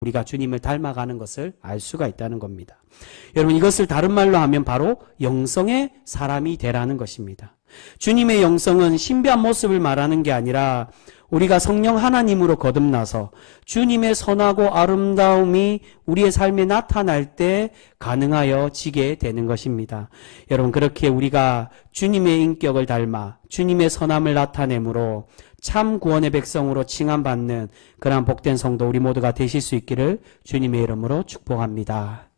우리가 주님을 닮아가는 것을 알 수가 있다는 겁니다. 여러분, 이것을 다른 말로 하면 바로 영성의 사람이 되라는 것입니다. 주님의 영성은 신비한 모습을 말하는 게 아니라 우리가 성령 하나님으로 거듭나서 주님의 선하고 아름다움이 우리의 삶에 나타날 때 가능하여 지게 되는 것입니다. 여러분, 그렇게 우리가 주님의 인격을 닮아 주님의 선함을 나타내므로 참 구원의 백성으로 칭함받는 그러한 복된 성도 우리 모두가 되실 수 있기를 주님의 이름으로 축복합니다.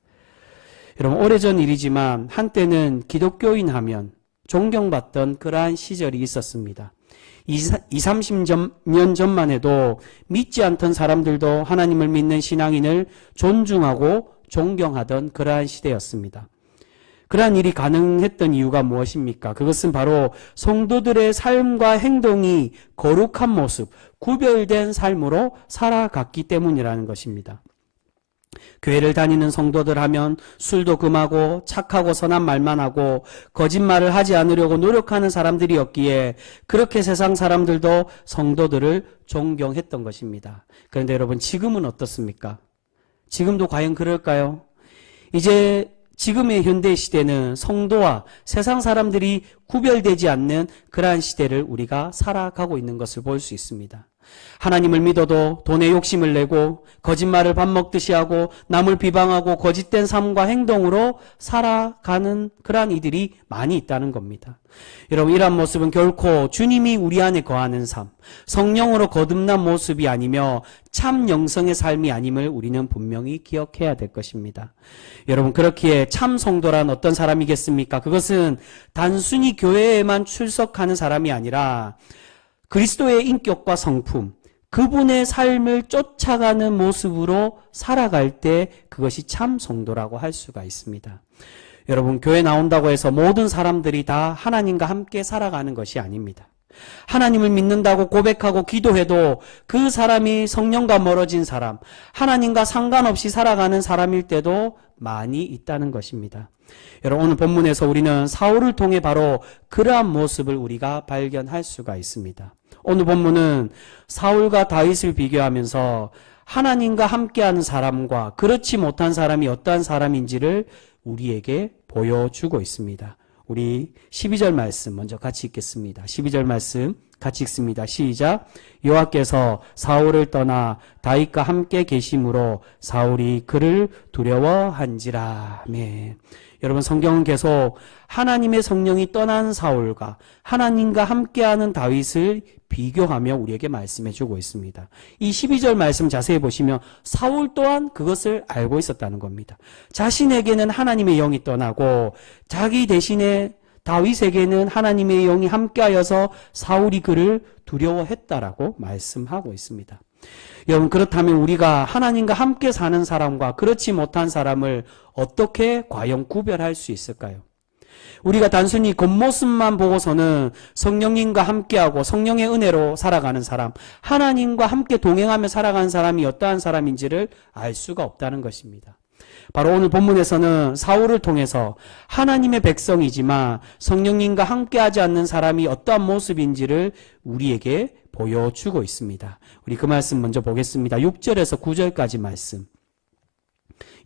여러분, 오래전 일이지만 한때는 기독교인 하면 존경받던 그러한 시절이 있었습니다. 30년 전만 해도 믿지 않던 사람들도 하나님을 믿는 신앙인을 존중하고 존경하던 그러한 시대였습니다. 그러한 일이 가능했던 이유가 무엇입니까? 그것은 바로 성도들의 삶과 행동이 거룩한 모습, 구별된 삶으로 살아갔기 때문이라는 것입니다. 교회를 다니는 성도들 하면 술도 금하고 착하고 선한 말만 하고 거짓말을 하지 않으려고 노력하는 사람들이었기에 그렇게 세상 사람들도 성도들을 존경했던 것입니다. 그런데 여러분, 지금은 어떻습니까? 지금도 과연 그럴까요? 이제 지금의 현대 시대는 성도와 세상 사람들이 구별되지 않는 그러한 시대를 우리가 살아가고 있는 것을 볼 수 있습니다. 하나님을 믿어도 돈에 욕심을 내고 거짓말을 밥 먹듯이 하고 남을 비방하고 거짓된 삶과 행동으로 살아가는 그러한 이들이 많이 있다는 겁니다. 여러분, 이러한 모습은 결코 주님이 우리 안에 거하는 삶, 성령으로 거듭난 모습이 아니며 참 영성의 삶이 아님을 우리는 분명히 기억해야 될 것입니다. 여러분, 그렇기에 참 성도란 어떤 사람이겠습니까? 그것은 단순히 교회에만 출석하는 사람이 아니라 그리스도의 인격과 성품, 그분의 삶을 쫓아가는 모습으로 살아갈 때 그것이 참 성도라고 할 수가 있습니다. 여러분, 교회 나온다고 해서 모든 사람들이 다 하나님과 함께 살아가는 것이 아닙니다. 하나님을 믿는다고 고백하고 기도해도 그 사람이 성령과 멀어진 사람, 하나님과 상관없이 살아가는 사람일 때도 많이 있다는 것입니다. 여러분, 오늘 본문에서 우리는 사울을 통해 바로 그러한 모습을 우리가 발견할 수가 있습니다. 오늘 본문은 사울과 다윗을 비교하면서 하나님과 함께하는 사람과 그렇지 못한 사람이 어떠한 사람인지를 우리에게 보여주고 있습니다. 우리 12절 말씀 먼저 같이 읽겠습니다. 12절 말씀 같이 읽습니다. 시작. 여호와께서 사울을 떠나 다윗과 함께 계심으로 사울이 그를 두려워한지라. 아멘. 여러분, 성경은 계속 하나님의 성령이 떠난 사울과 하나님과 함께하는 다윗을 비교하며 우리에게 말씀해 주고 있습니다. 이 12절 말씀 자세히 보시면 사울 또한 그것을 알고 있었다는 겁니다. 자신에게는 하나님의 영이 떠나고 자기 대신에 다윗에게는 하나님의 영이 함께하여서 사울이 그를 두려워했다라고 말씀하고 있습니다. 여러분, 그렇다면 우리가 하나님과 함께 사는 사람과 그렇지 못한 사람을 어떻게 과연 구별할 수 있을까요? 우리가 단순히 겉모습만 보고서는 성령님과 함께하고 성령의 은혜로 살아가는 사람, 하나님과 함께 동행하며 살아가는 사람이 어떠한 사람인지를 알 수가 없다는 것입니다. 바로 오늘 본문에서는 사울을 통해서 하나님의 백성이지만 성령님과 함께하지 않는 사람이 어떠한 모습인지를 우리에게 보여주고 있습니다. 우리 그 말씀 먼저 보겠습니다. 6절에서 9절까지 말씀.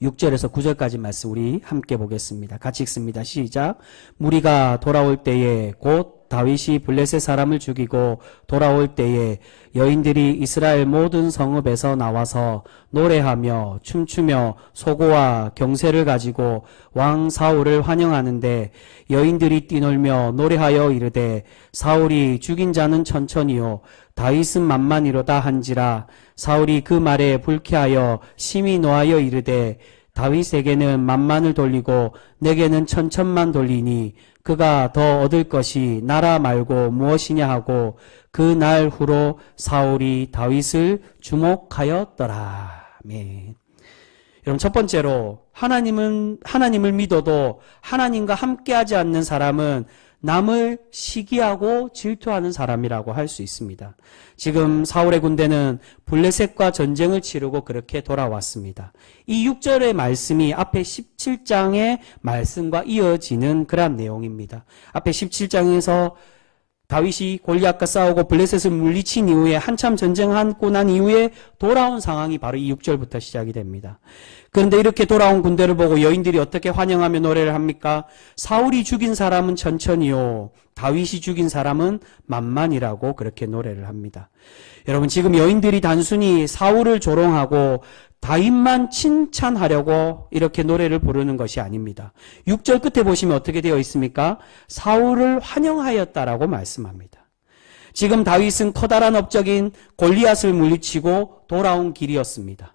6절에서 9절까지 말씀 우리 함께 보겠습니다. 같이 읽습니다. 시작. 무리가 돌아올 때에 곧 다윗이 블레셋 사람을 죽이고 돌아올 때에 여인들이 이스라엘 모든 성읍에서 나와서 노래하며 춤추며 소고와 경세를 가지고 왕 사울을 환영하는데 여인들이 뛰놀며 노래하여 이르되 사울이 죽인 자는 천천히요 다윗은 만만이로다 한지라. 사울이 그 말에 불쾌하여 심히 노하여 이르되 다윗에게는 만만을 돌리고 내게는 천천만 돌리니 그가 더 얻을 것이 나라 말고 무엇이냐 하고 그 날 후로 사울이 다윗을 주목하였더라. 아멘. 여러분, 첫 번째로 하나님을 믿어도 하나님과 함께하지 않는 사람은 남을 시기하고 질투하는 사람이라고 할 수 있습니다. 지금 사울의 군대는 블레셋과 전쟁을 치르고 그렇게 돌아왔습니다. 이 6절의 말씀이 앞에 17장의 말씀과 이어지는 그런 내용입니다. 앞에 17장에서 다윗이 골리앗과 싸우고 블레셋을 물리친 이후에 한참 전쟁하고 난 이후에 돌아온 상황이 바로 이 6절부터 시작이 됩니다. 그런데 이렇게 돌아온 군대를 보고 여인들이 어떻게 환영하며 노래를 합니까? 사울이 죽인 사람은 천천히요, 다윗이 죽인 사람은 만만이라고 그렇게 노래를 합니다. 여러분, 지금 여인들이 단순히 사울을 조롱하고 다윗만 칭찬하려고 이렇게 노래를 부르는 것이 아닙니다. 6절 끝에 보시면 어떻게 되어 있습니까? 사울을 환영하였다라고 말씀합니다. 지금 다윗은 커다란 업적인 골리앗을 물리치고 돌아온 길이었습니다.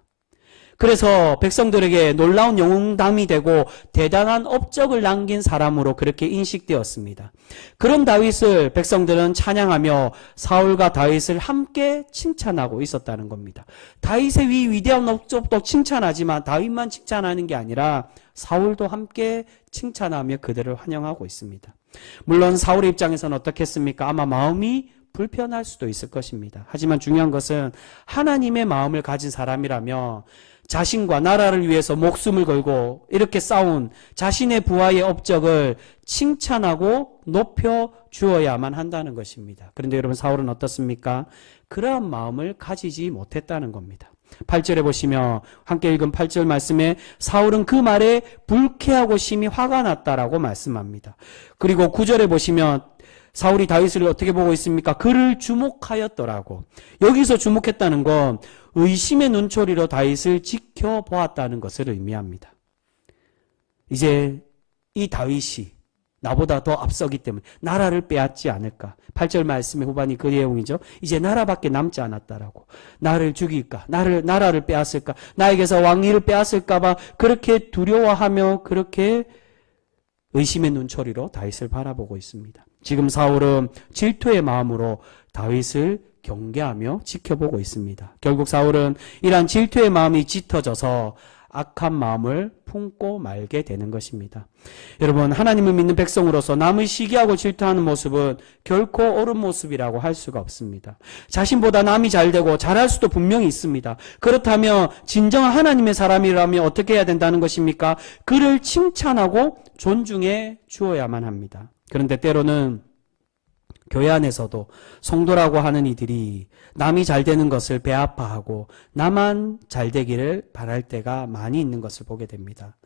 그래서 백성들에게 놀라운 영웅담이 되고 대단한 업적을 남긴 사람으로 그렇게 인식되었습니다. 그런 다윗을 백성들은 찬양하며 사울과 다윗을 함께 칭찬하고 있었다는 겁니다. 다윗의 위대한 업적도 칭찬하지만 다윗만 칭찬하는 게 아니라 사울도 함께 칭찬하며 그들을 환영하고 있습니다. 물론 사울의 입장에서는 어떻겠습니까? 아마 마음이 불편할 수도 있을 것입니다. 하지만 중요한 것은 하나님의 마음을 가진 사람이라며 자신과 나라를 위해서 목숨을 걸고 이렇게 싸운 자신의 부하의 업적을 칭찬하고 높여 주어야만 한다는 것입니다. 그런데 여러분, 사울은 어떻습니까? 그러한 마음을 가지지 못했다는 겁니다. 8절에 보시면 함께 읽은 8절 말씀에 사울은 그 말에 불쾌하고 심히 화가 났다라고 말씀합니다. 그리고 9절에 보시면 사울이 다윗을 어떻게 보고 있습니까? 그를 주목하였더라고. 여기서 주목했다는 건 의심의 눈초리로 다윗을 지켜보았다는 것을 의미합니다. 이제 이 다윗이 나보다 더 앞서기 때문에 나라를 빼앗지 않을까. 8절 말씀의 후반이 그 내용이죠. 이제 나라밖에 남지 않았다라고. 나를 죽일까? 나라를 빼앗을까? 나에게서 왕위를 빼앗을까 봐 그렇게 두려워하며 그렇게 의심의 눈초리로 다윗을 바라보고 있습니다. 지금 사울은 질투의 마음으로 다윗을 경계하며 지켜보고 있습니다. 결국 사울은 이러한 질투의 마음이 짙어져서 악한 마음을 품고 말게 되는 것입니다. 여러분, 하나님을 믿는 백성으로서 남을 시기하고 질투하는 모습은 결코 옳은 모습이라고 할 수가 없습니다. 자신보다 남이 잘되고 잘할 수도 분명히 있습니다. 그렇다면 진정한 하나님의 사람이라면 어떻게 해야 된다는 것입니까? 그를 칭찬하고 존중해 주어야만 합니다. 그런데 때로는 교회 안에서도 성도라고 하는 이들이 남이 잘 되는 것을 배아파하고 나만 잘 되기를 바랄 때가 많이 있는 것을 보게 됩니다.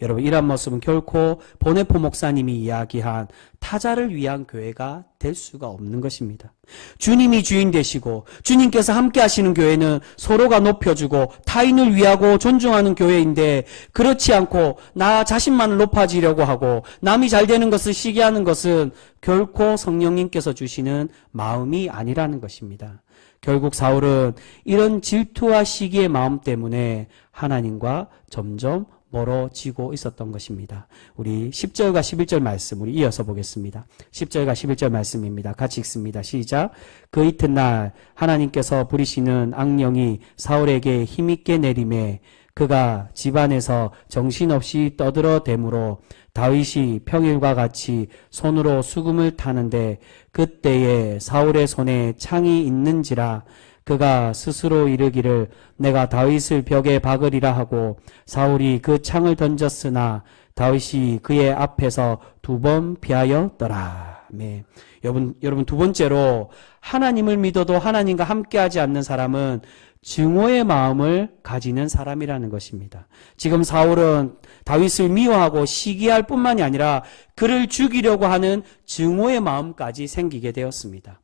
여러분, 이런 모습은 결코 보네포 목사님이 이야기한 타자를 위한 교회가 될 수가 없는 것입니다. 주님이 주인 되시고 주님께서 함께 하시는 교회는 서로가 높여주고 타인을 위하고 존중하는 교회인데, 그렇지 않고 나 자신만을 높아지려고 하고 남이 잘 되는 것을 시기하는 것은 결코 성령님께서 주시는 마음이 아니라는 것입니다. 결국 사울은 이런 질투와 시기의 마음 때문에 하나님과 점점 멀어지고 있었던 것입니다. 우리 10절과 11절 말씀 우리 이어서 보겠습니다. 10절과 11절 말씀입니다. 같이 읽습니다. 시작. 그 이튿날 하나님께서 부리시는 악령이 사울에게 힘있게 내림에 그가 집안에서 정신없이 떠들어대므로 다윗이 평일과 같이 손으로 수금을 타는데 그때에 사울의 손에 창이 있는지라 그가 스스로 이르기를 내가 다윗을 벽에 박으리라 하고 사울이 그 창을 던졌으나 다윗이 그의 앞에서 2번 피하였더라. 네. 여러분, 두 번째로 하나님을 믿어도 하나님과 함께하지 않는 사람은 증오의 마음을 가지는 사람이라는 것입니다. 지금 사울은 다윗을 미워하고 시기할 뿐만이 아니라 그를 죽이려고 하는 증오의 마음까지 생기게 되었습니다.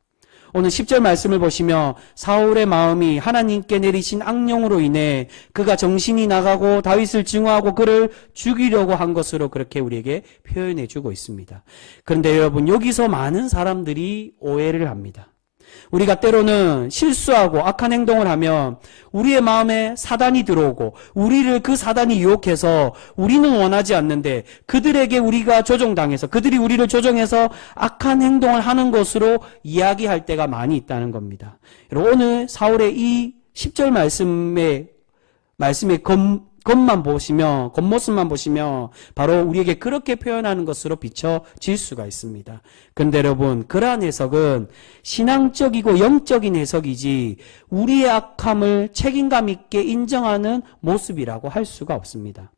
오늘 10절 말씀을 보시면 사울의 마음이 하나님께 내리신 악령으로 인해 그가 정신이 나가고 다윗을 증오하고 그를 죽이려고 한 것으로 그렇게 우리에게 표현해 주고 있습니다. 그런데 여러분, 여기서 많은 사람들이 오해를 합니다. 우리가 때로는 실수하고 악한 행동을 하면 우리의 마음에 사단이 들어오고 우리를 그 사단이 유혹해서 우리는 원하지 않는데 그들에게 우리가 조종당해서 그들이 우리를 조종해서 악한 행동을 하는 것으로 이야기할 때가 많이 있다는 겁니다. 여러분, 오늘 사울의 이 10절 말씀의 겉만 보시면, 겉모습만 보시면 바로 우리에게 그렇게 표현하는 것으로 비춰질 수가 있습니다. 그런데 여러분, 그러한 해석은 신앙적이고 영적인 해석이지 우리의 악함을 책임감 있게 인정하는 모습이라고 할 수가 없습니다.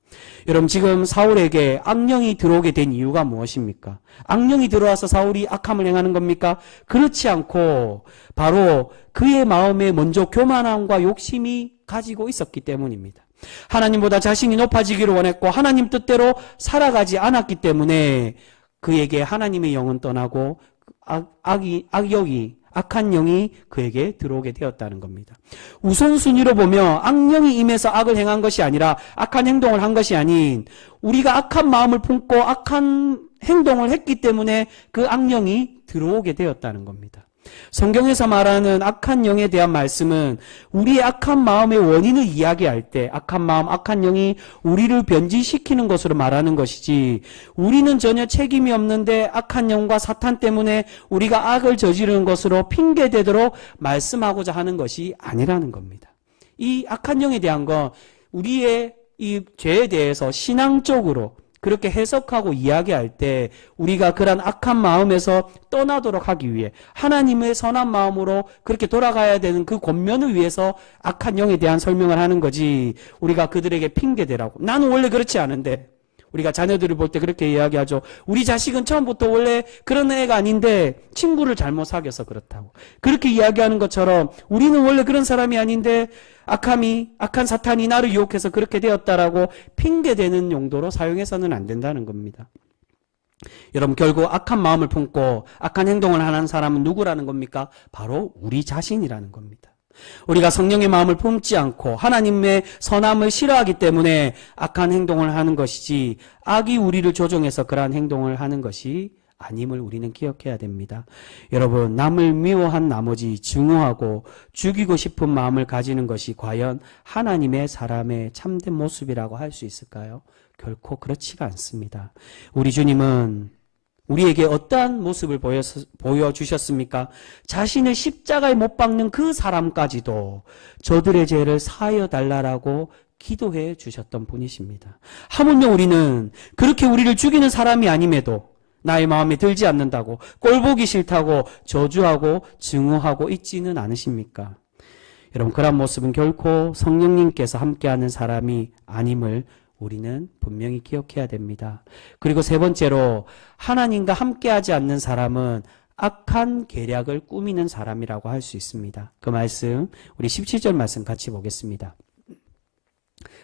여러분, 지금 사울에게 악령이 들어오게 된 이유가 무엇입니까? 악령이 들어와서 사울이 악함을 행하는 겁니까? 그렇지 않고 바로 그의 마음에 먼저 교만함과 욕심이 가지고 있었기 때문입니다. 하나님보다 자신이 높아지기를 원했고 하나님 뜻대로 살아가지 않았기 때문에 그에게 하나님의 영은 떠나고 악한 영이 그에게 들어오게 되었다는 겁니다. 우선순위로 보면 악령이 임해서 악을 행한 것이 아니라 악한 행동을 한 것이 아닌 우리가 악한 마음을 품고 악한 행동을 했기 때문에 그 악령이 들어오게 되었다는 겁니다. 성경에서 말하는 악한 영에 대한 말씀은 우리의 악한 마음의 원인을 이야기할 때 악한 마음, 악한 영이 우리를 변질시키는 것으로 말하는 것이지 우리는 전혀 책임이 없는데 악한 영과 사탄 때문에 우리가 악을 저지르는 것으로 핑계대도록 말씀하고자 하는 것이 아니라는 겁니다. 이 악한 영에 대한 건 우리의 이 죄에 대해서 신앙적으로 그렇게 해석하고 이야기할 때 우리가 그런 악한 마음에서 떠나도록 하기 위해 하나님의 선한 마음으로 그렇게 돌아가야 되는 그 권면을 위해서 악한 영에 대한 설명을 하는 거지 우리가 그들에게 핑계대라고 나는 원래 그렇지 않은데 우리가 자녀들을 볼 때 그렇게 이야기하죠. 우리 자식은 처음부터 원래 그런 애가 아닌데 친구를 잘못 사귀어서 그렇다고 그렇게 이야기하는 것처럼 우리는 원래 그런 사람이 아닌데 악한 사탄이 나를 유혹해서 그렇게 되었다라고 핑계대는 용도로 사용해서는 안 된다는 겁니다. 여러분 결국 악한 마음을 품고 악한 행동을 하는 사람은 누구라는 겁니까? 바로 우리 자신이라는 겁니다. 우리가 성령의 마음을 품지 않고 하나님의 선함을 싫어하기 때문에 악한 행동을 하는 것이지 악이 우리를 조종해서 그러한 행동을 하는 것이 아님을 우리는 기억해야 됩니다. 여러분 남을 미워한 나머지 증오하고 죽이고 싶은 마음을 가지는 것이 과연 하나님의 사람의 참된 모습이라고 할 수 있을까요? 결코 그렇지가 않습니다. 우리 주님은 우리에게 어떠한 모습을 보여주셨습니까? 자신을 십자가에 못 박는 그 사람까지도 저들의 죄를 사하여 달라라고 기도해 주셨던 분이십니다. 하물며 우리는 그렇게 우리를 죽이는 사람이 아님에도 나의 마음에 들지 않는다고 꼴보기 싫다고 저주하고 증오하고 있지는 않으십니까? 여러분 그런 모습은 결코 성령님께서 함께하는 사람이 아님을 우리는 분명히 기억해야 됩니다. 그리고 세 번째로 하나님과 함께하지 않는 사람은 악한 계략을 꾸미는 사람이라고 할 수 있습니다. 그 말씀 우리 17절 말씀 같이 보겠습니다.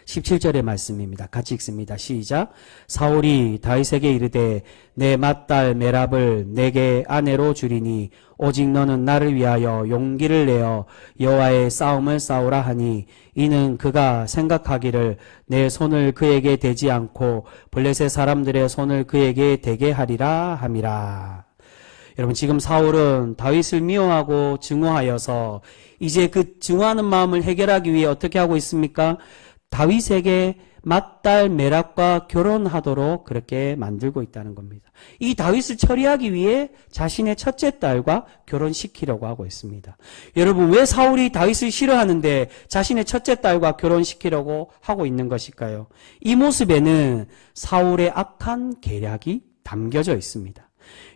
17절의 말씀입니다. 같이 읽습니다. 시작. 사울이 다윗에게 이르되 내 맏딸 메랍을 내게 아내로 주리니 오직 너는 나를 위하여 용기를 내어 여호와의 싸움을 싸우라 하니 이는 그가 생각하기를 내 손을 그에게 대지 않고 블레셋 사람들의 손을 그에게 대게 하리라 함이라. 여러분 지금 사울은 다윗을 미워하고 증오하여서 이제 그 증오하는 마음을 해결하기 위해 어떻게 하고 있습니까? 다윗에게 맏딸 메랍과 결혼하도록 그렇게 만들고 있다는 겁니다. 이 다윗을 처리하기 위해 자신의 첫째 딸과 결혼시키려고 하고 있습니다. 여러분 왜 사울이 다윗을 싫어하는데 자신의 첫째 딸과 결혼시키려고 하고 있는 것일까요? 이 모습에는 사울의 악한 계략이 담겨져 있습니다.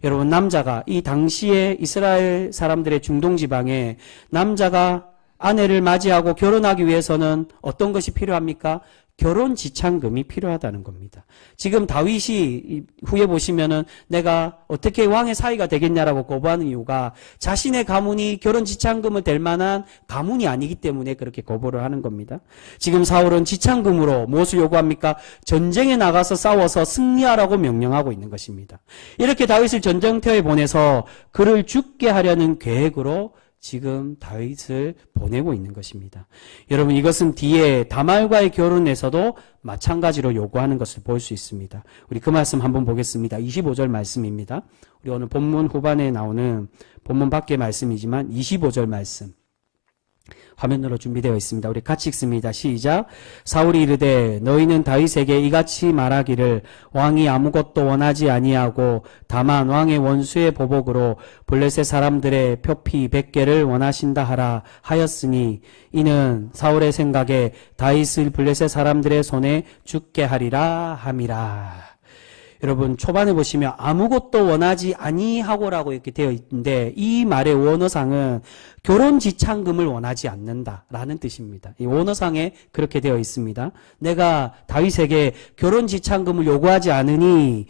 여러분 남자가 이 당시에 이스라엘 사람들의 중동 지방에 남자가 아내를 맞이하고 결혼하기 위해서는 어떤 것이 필요합니까? 결혼 지참금이 필요하다는 겁니다. 지금 다윗이 후에 보시면은 내가 어떻게 왕의 사위가 되겠냐라고 거부하는 이유가 자신의 가문이 결혼 지참금을 댈 만한 가문이 아니기 때문에 그렇게 거부를 하는 겁니다. 지금 사울은 지참금으로 무엇을 요구합니까? 전쟁에 나가서 싸워서 승리하라고 명령하고 있는 것입니다. 이렇게 다윗을 전쟁터에 보내서 그를 죽게 하려는 계획으로 지금 다윗을 보내고 있는 것입니다. 여러분 이것은 뒤에 다말과의 결혼에서도 마찬가지로 요구하는 것을 볼 수 있습니다. 우리 그 말씀 한번 보겠습니다. 25절 말씀입니다. 우리 오늘 본문 후반에 나오는 본문 밖의 말씀이지만 25절 말씀 화면으로 준비되어 있습니다. 우리 같이 읽습니다. 시작. 사울이 이르되 너희는 다윗에게 이같이 말하기를 왕이 아무것도 원하지 아니하고 다만 왕의 원수의 보복으로 블레셋 사람들의 표피 100개를 원하신다 하라 하였으니 이는 사울의 생각에 다윗을 블레셋 사람들의 손에 죽게 하리라 함이라. 여러분 초반에 보시면 아무것도 원하지 아니하고라고 이렇게 되어 있는데 이 말의 원어상은 결혼 지참금을 원하지 않는다라는 뜻입니다. 이 원어상에 그렇게 되어 있습니다. 내가 다윗에게 결혼 지참금을 요구하지 않으니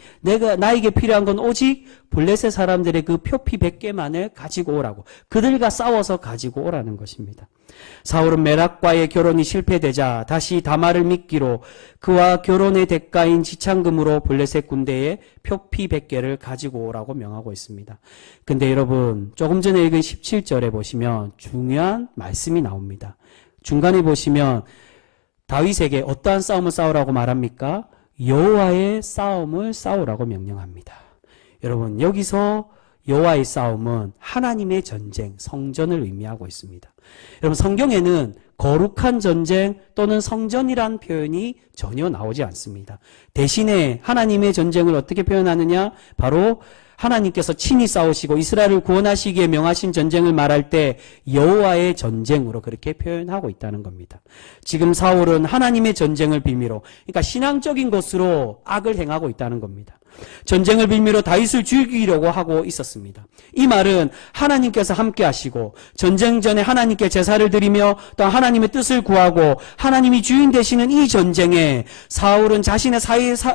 나에게 필요한 건 오직 블레셋 사람들의 그 표피 100개만을 가지고 오라고, 그들과 싸워서 가지고 오라는 것입니다. 사울은 메락과의 결혼이 실패되자 다시 다말을 미끼로 그와 결혼의 대가인 지참금으로 블레셋 군대의 표피 100개를 가지고 오라고 명하고 있습니다. 근데 여러분 조금 전에 읽은 17절에 보시면 중요한 말씀이 나옵니다. 중간에 보시면 다윗에게 어떠한 싸움을 싸우라고 말합니까? 여호와의 싸움을 싸우라고 명령합니다. 여러분 여기서 여호와의 싸움은 하나님의 전쟁, 성전을 의미하고 있습니다. 여러분 성경에는 거룩한 전쟁 또는 성전이란 표현이 전혀 나오지 않습니다. 대신에 하나님의 전쟁을 어떻게 표현하느냐? 바로 하나님께서 친히 싸우시고 이스라엘을 구원하시기에 명하신 전쟁을 말할 때 여호와의 전쟁으로 그렇게 표현하고 있다는 겁니다. 지금 사울은 하나님의 전쟁을 빌미로, 그러니까 신앙적인 것으로 악을 행하고 있다는 겁니다. 전쟁을 빌미로 다윗을 죽이려고 하고 있었습니다. 이 말은 하나님께서 함께 하시고 전쟁 전에 하나님께 제사를 드리며 또 하나님의 뜻을 구하고 하나님이 주인 되시는 이 전쟁에 사울은 자신의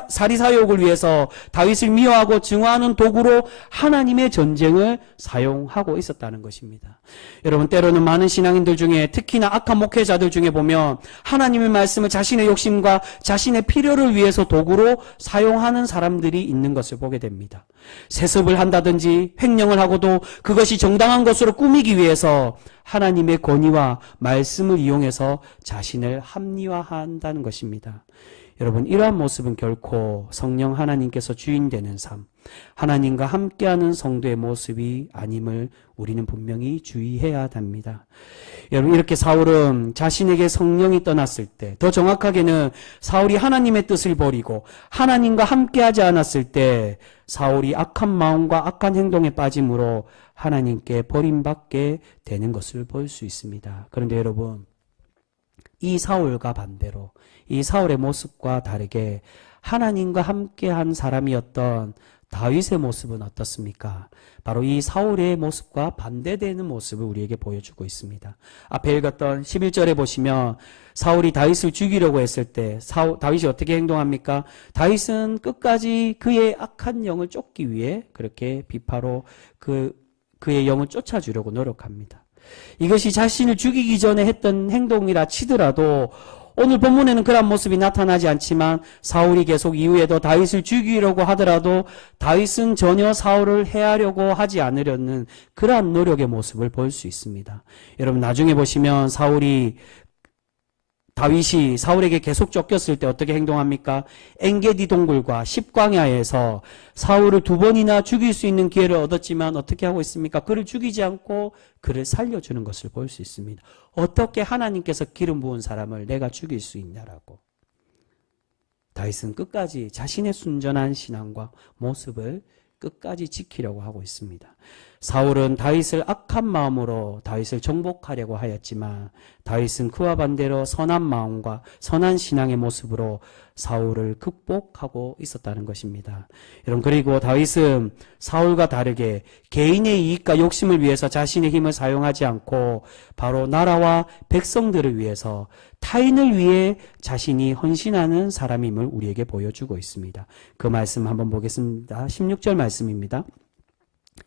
사리사욕을 위해서 다윗을 미워하고 증오하는 도구로 하나님의 전쟁을 사용하고 있었다는 것입니다. 여러분 때로는 많은 신앙인들 중에 특히나 악한 목회자들 중에 보면 하나님의 말씀을 자신의 욕심과 자신의 필요를 위해서 도구로 사용하는 사람들이 있는 것을 보게 됩니다. 세습을 한다든지 횡령을 하고도 그것이 정당한 것으로 꾸미기 위해서 하나님의 권위와 말씀을 이용해서 자신을 합리화한다는 것입니다. 여러분 이러한 모습은 결코 성령 하나님께서 주인 되는 삶, 하나님과 함께하는 성도의 모습이 아님을 우리는 분명히 주의해야 합니다. 여러분 이렇게 사울은 자신에게 성령이 떠났을 때, 더 정확하게는 사울이 하나님의 뜻을 버리고 하나님과 함께하지 않았을 때 사울이 악한 마음과 악한 행동에 빠짐으로 하나님께 버림받게 되는 것을 볼 수 있습니다. 그런데 여러분 이 사울과 반대로 이 사울의 모습과 다르게 하나님과 함께한 사람이었던 다윗의 모습은 어떻습니까? 바로 이 사울의 모습과 반대되는 모습을 우리에게 보여주고 있습니다. 앞에 읽었던 11절에 보시면 사울이 다윗을 죽이려고 했을 때 다윗이 어떻게 행동합니까? 다윗은 끝까지 그의 악한 영을 쫓기 위해 그렇게 비파로 그의 영을 쫓아주려고 노력합니다. 이것이 자신을 죽이기 전에 했던 행동이라 치더라도 오늘 본문에는 그런 모습이 나타나지 않지만 사울이 계속 이후에도 다윗을 죽이려고 하더라도 다윗은 전혀 사울을 해하려고 하지 않으려는 그러한 노력의 모습을 볼 수 있습니다. 여러분 나중에 보시면 다윗이 사울에게 계속 쫓겼을 때 어떻게 행동합니까? 엔게디 동굴과 십광야에서 사울을 2번이나 죽일 수 있는 기회를 얻었지만 어떻게 하고 있습니까? 그를 죽이지 않고 그를 살려주는 것을 볼 수 있습니다. 어떻게 하나님께서 기름 부은 사람을 내가 죽일 수 있냐라고. 다윗은 끝까지 자신의 순전한 신앙과 모습을 끝까지 지키려고 하고 있습니다. 사울은 다윗을 악한 마음으로 다윗을 정복하려고 하였지만 다윗은 그와 반대로 선한 마음과 선한 신앙의 모습으로 사울을 극복하고 있었다는 것입니다. 여러분 그리고 다윗은 사울과 다르게 개인의 이익과 욕심을 위해서 자신의 힘을 사용하지 않고 바로 나라와 백성들을 위해서 타인을 위해 자신이 헌신하는 사람임을 우리에게 보여주고 있습니다. 그 말씀 한번 보겠습니다. 16절 말씀입니다.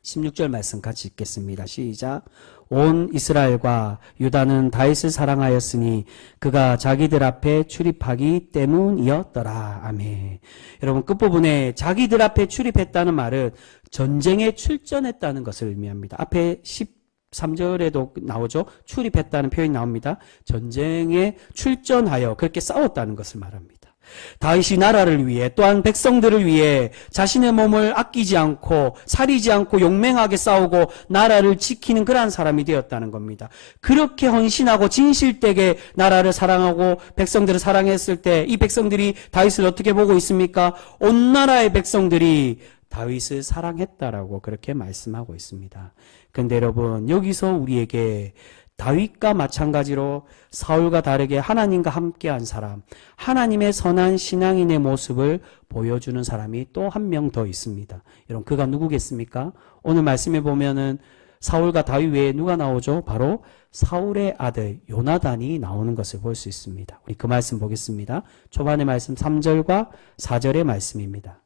16절 말씀 같이 읽겠습니다. 시작. 온 이스라엘과 유다는 다윗을 사랑하였으니 그가 자기들 앞에 출입하기 때문이었더라. 아멘. 여러분 끝부분에 자기들 앞에 출입했다는 말은 전쟁에 출전했다는 것을 의미합니다. 앞에 13절에도 나오죠. 출입했다는 표현이 나옵니다. 전쟁에 출전하여 그렇게 싸웠다는 것을 말합니다. 다윗이 나라를 위해 또한 백성들을 위해 자신의 몸을 아끼지 않고 사리지 않고 용맹하게 싸우고 나라를 지키는 그러한 사람이 되었다는 겁니다. 그렇게 헌신하고 진실되게 나라를 사랑하고 백성들을 사랑했을 때 이 백성들이 다윗을 어떻게 보고 있습니까? 온 나라의 백성들이 다윗을 사랑했다라고 그렇게 말씀하고 있습니다. 그런데 여러분, 여기서 우리에게 다윗과 마찬가지로 사울과 다르게 하나님과 함께한 사람, 하나님의 선한 신앙인의 모습을 보여주는 사람이 또 한 명 더 있습니다. 여러분, 그가 누구겠습니까? 오늘 말씀에 보면은 사울과 다윗 외에 누가 나오죠? 바로 사울의 아들 요나단이 나오는 것을 볼 수 있습니다. 우리 그 말씀 보겠습니다. 초반의 말씀 3절과 4절의 말씀입니다.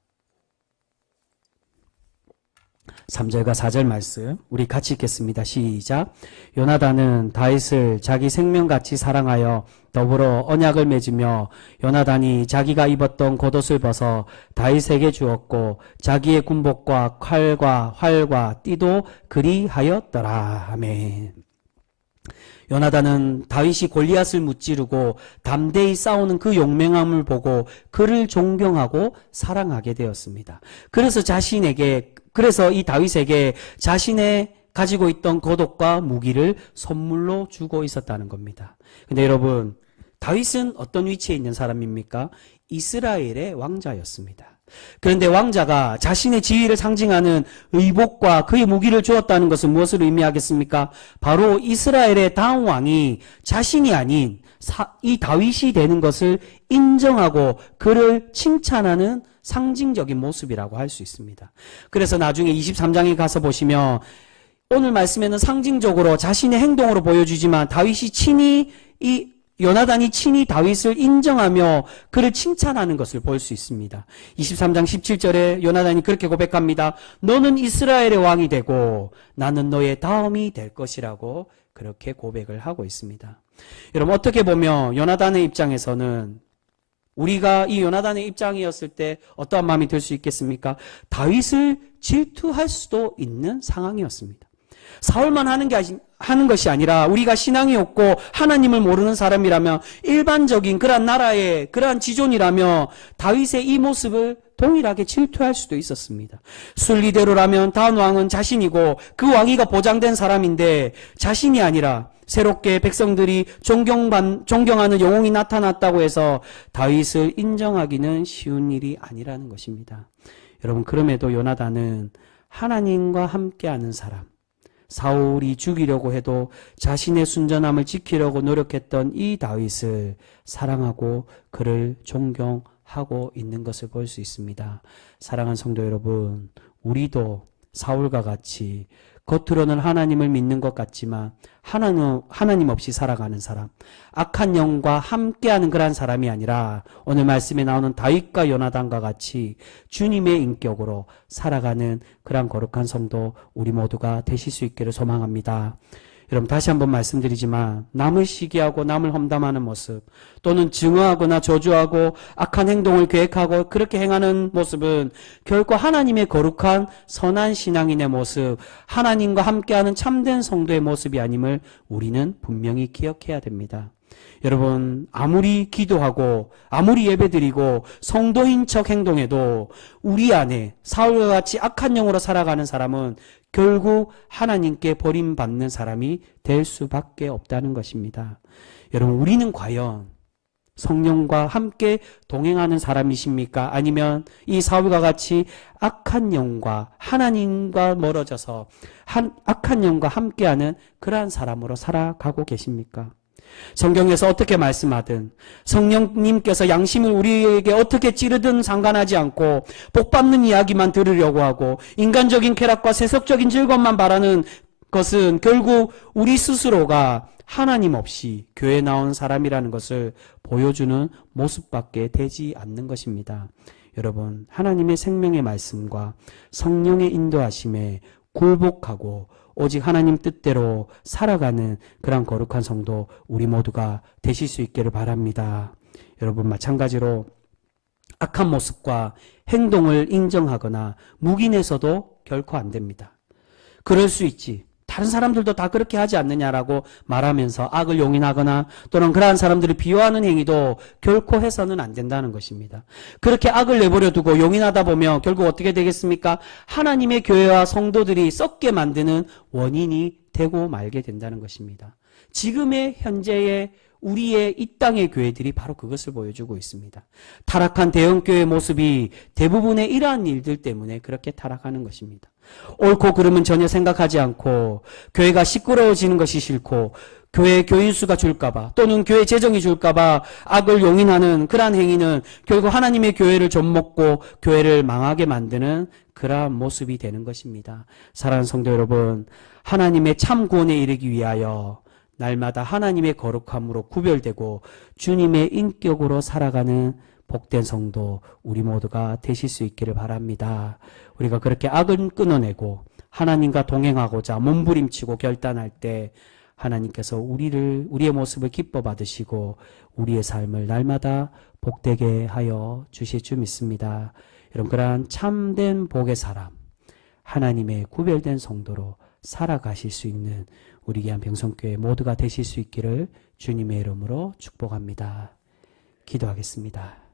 3절과 4절 말씀 우리 같이 읽겠습니다. 시작. 요나단은 다윗을 자기 생명같이 사랑하여 더불어 언약을 맺으며 요나단이 자기가 입었던 겉옷을 벗어 다윗에게 주었고 자기의 군복과 칼과 활과 띠도 그리하였더라. 아멘. 요나단은 다윗이 골리앗을 무찌르고 담대히 싸우는 그 용맹함을 보고 그를 존경하고 사랑하게 되었습니다. 그래서 이 다윗에게 자신의 가지고 있던 겉옷과 무기를 선물로 주고 있었다는 겁니다. 근데 여러분, 다윗은 어떤 위치에 있는 사람입니까? 이스라엘의 왕자였습니다. 그런데 왕자가 자신의 지위를 상징하는 의복과 그의 무기를 주었다는 것은 무엇을 의미하겠습니까? 바로 이스라엘의 다음 왕이 자신이 아닌 이 다윗이 되는 것을 인정하고 그를 칭찬하는 상징적인 모습이라고 할 수 있습니다. 그래서 나중에 23장에 가서 보시면 오늘 말씀에는 상징적으로 자신의 행동으로 보여주지만 요나단이 친히 다윗을 인정하며 그를 칭찬하는 것을 볼 수 있습니다. 23장 17절에 요나단이 그렇게 고백합니다. 너는 이스라엘의 왕이 되고 나는 너의 다음이 될 것이라고 그렇게 고백을 하고 있습니다. 여러분, 어떻게 보면 요나단의 입장에서는 우리가 이 요나단의 입장이었을 때 어떠한 마음이 들 수 있겠습니까? 다윗을 질투할 수도 있는 상황이었습니다. 사울만 하는 것이 아니라 우리가 신앙이 없고 하나님을 모르는 사람이라면 일반적인 그러한 나라의 그러한 지존이라며 다윗의 이 모습을 동일하게 질투할 수도 있었습니다. 순리대로라면 다음 왕은 자신이고 그 왕위가 보장된 사람인데 자신이 아니라 새롭게 백성들이 존경하는 영웅이 나타났다고 해서 다윗을 인정하기는 쉬운 일이 아니라는 것입니다. 여러분, 그럼에도 요나단은 하나님과 함께하는 사람, 사울이 죽이려고 해도 자신의 순전함을 지키려고 노력했던 이 다윗을 사랑하고 그를 존경하고 있는 것을 볼 수 있습니다. 사랑하는 성도 여러분, 우리도 사울과 같이 겉으로는 하나님을 믿는 것 같지만 하나님 없이 살아가는 사람, 악한 영과 함께하는 그런 사람이 아니라 오늘 말씀에 나오는 다윗과 요나단과 같이 주님의 인격으로 살아가는 그런 거룩한 성도 우리 모두가 되실 수 있기를 소망합니다. 여러분, 다시 한번 말씀드리지만 남을 시기하고 남을 험담하는 모습 또는 증오하거나 저주하고 악한 행동을 계획하고 그렇게 행하는 모습은 결코 하나님의 거룩한 선한 신앙인의 모습, 하나님과 함께하는 참된 성도의 모습이 아님을 우리는 분명히 기억해야 됩니다. 여러분, 아무리 기도하고 아무리 예배드리고 성도인 척 행동해도 우리 안에 사울과 같이 악한 영으로 살아가는 사람은 결국 하나님께 버림받는 사람이 될 수밖에 없다는 것입니다. 여러분, 우리는 과연 성령과 함께 동행하는 사람이십니까? 아니면 이 사울과 같이 악한 영과 하나님과 멀어져서 악한 영과 함께하는 그러한 사람으로 살아가고 계십니까? 성경에서 어떻게 말씀하든 성령님께서 양심을 우리에게 어떻게 찌르든 상관하지 않고 복받는 이야기만 들으려고 하고 인간적인 쾌락과 세속적인 즐거움만 바라는 것은 결국 우리 스스로가 하나님 없이 교회에 나온 사람이라는 것을 보여주는 모습밖에 되지 않는 것입니다. 여러분, 하나님의 생명의 말씀과 성령의 인도하심에 굴복하고 오직 하나님 뜻대로 살아가는 그런 거룩한 성도 우리 모두가 되실 수 있기를 바랍니다. 여러분, 마찬가지로 악한 모습과 행동을 인정하거나 묵인해서도 결코 안 됩니다. 그럴 수 있지. 다른 사람들도 다 그렇게 하지 않느냐라고 말하면서 악을 용인하거나 또는 그러한 사람들을 비호하는 행위도 결코 해서는 안 된다는 것입니다. 그렇게 악을 내버려 두고 용인하다 보면 결국 어떻게 되겠습니까? 하나님의 교회와 성도들이 썩게 만드는 원인이 되고 말게 된다는 것입니다. 지금의 현재의 우리의 이 땅의 교회들이 바로 그것을 보여주고 있습니다. 타락한 대형교회 모습이 대부분의 이러한 일들 때문에 그렇게 타락하는 것입니다. 옳고 그름은 전혀 생각하지 않고 교회가 시끄러워지는 것이 싫고 교회 교인수가 줄까봐 또는 교회 재정이 줄까봐 악을 용인하는 그러한 행위는 결국 하나님의 교회를 좀먹고 교회를 망하게 만드는 그러한 모습이 되는 것입니다. 사랑하는 성도 여러분, 하나님의 참 구원에 이르기 위하여 날마다 하나님의 거룩함으로 구별되고 주님의 인격으로 살아가는 복된 성도 우리 모두가 되실 수 있기를 바랍니다. 우리가 그렇게 악을 끊어내고 하나님과 동행하고자 몸부림치고 결단할 때 하나님께서 우리의 모습을 기뻐 받으시고 우리의 삶을 날마다 복되게 하여 주실 줄 믿습니다. 여러분, 그러한 참된 복의 사람, 하나님의 구별된 성도로 살아가실 수 있는 우리 귀한 병성교회 모두가 되실 수 있기를 주님의 이름으로 축복합니다. 기도하겠습니다.